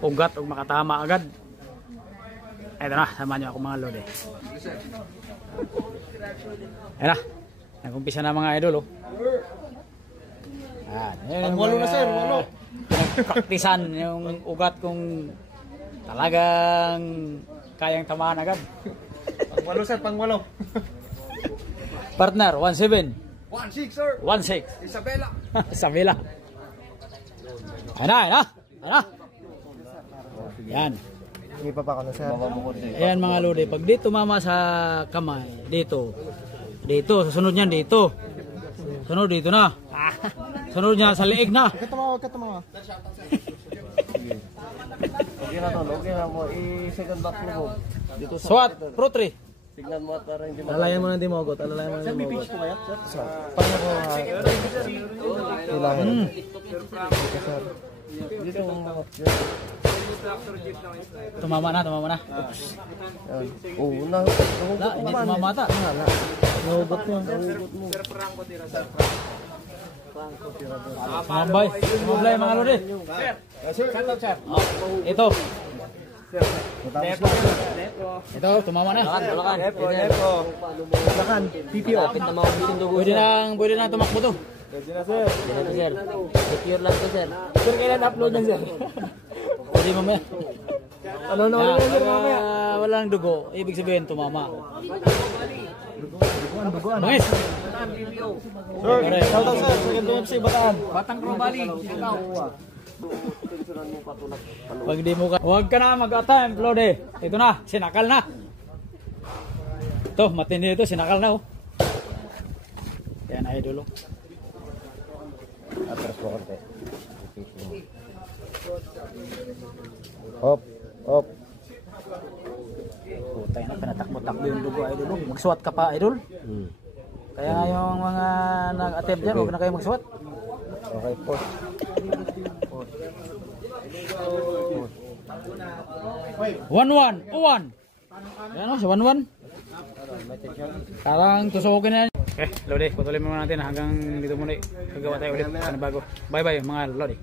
Ugat o makatama agad. Ito na, samahan nyo ako mga lodi. Ayan na, nag-umpisa na mga idol. Walo na sir, walo. Praktisan yung ugat kung talagang kayang tamaan agad. Pangwalo sir, pangwalo. Partner, 17. 1-6 sir. 1-6. Isabela. Isabela. Ayan na, ayan na. Ayan na. Yan. Hindi pa ako na sir. Ayan mga lodi, pag dito mama sa kamay, dito. Dito, susunod niyan dito. Sunod dito na. Sunod niya sa liig na. Katumawa. Okay na to, okay na mo. I-second back mo. Dito sa SWAT, Pro 3. tignan mo at para hindi mo. Alalayan mo na hindi mogot. Alalayan mo na hindi mogot. po kaya? Sir? Paano ko kailangan? Sir. Dito Tumama na. oh, na. Hindi tumama ata. Nahugot mo. Sumabay. Sumabay mga lodi. Sir. Ito. Ito, tumama na. Lakan. PPO. Pwede na tumakbo to. Pwede na sir. Sir, secure lang to sir. Sir, kailan upload na sir? Pwede mamaya. Ano na ulit sir mamaya? Walang dugo, ibig sabihin tumama. Duguan. Bangis. Sir, shout out sir. Second FC Bataan. Batang Krobali. Pag di mo ka, huwag ka na mag-attempt, Lodi. Ito na, sinakal na. Ito, matindi ito, sinakal na oh. Yan ay dulo. Atras po konti. Hop. Putay na, pinatakbo-takbo yung dugo, idol. Mag-SWAT ka pa, idol. Kaya yung mga nag-attempt dyan, huwag na kayo mag-SWAT. Okay po. 1-1, 1. Yan o, sa 1-1. Parang tusukin na yan. Okay, Lodi, patuloy mo natin hanggang dito muna. Gagawa tayo ulit. Bago. Bye-bye mga Lodi.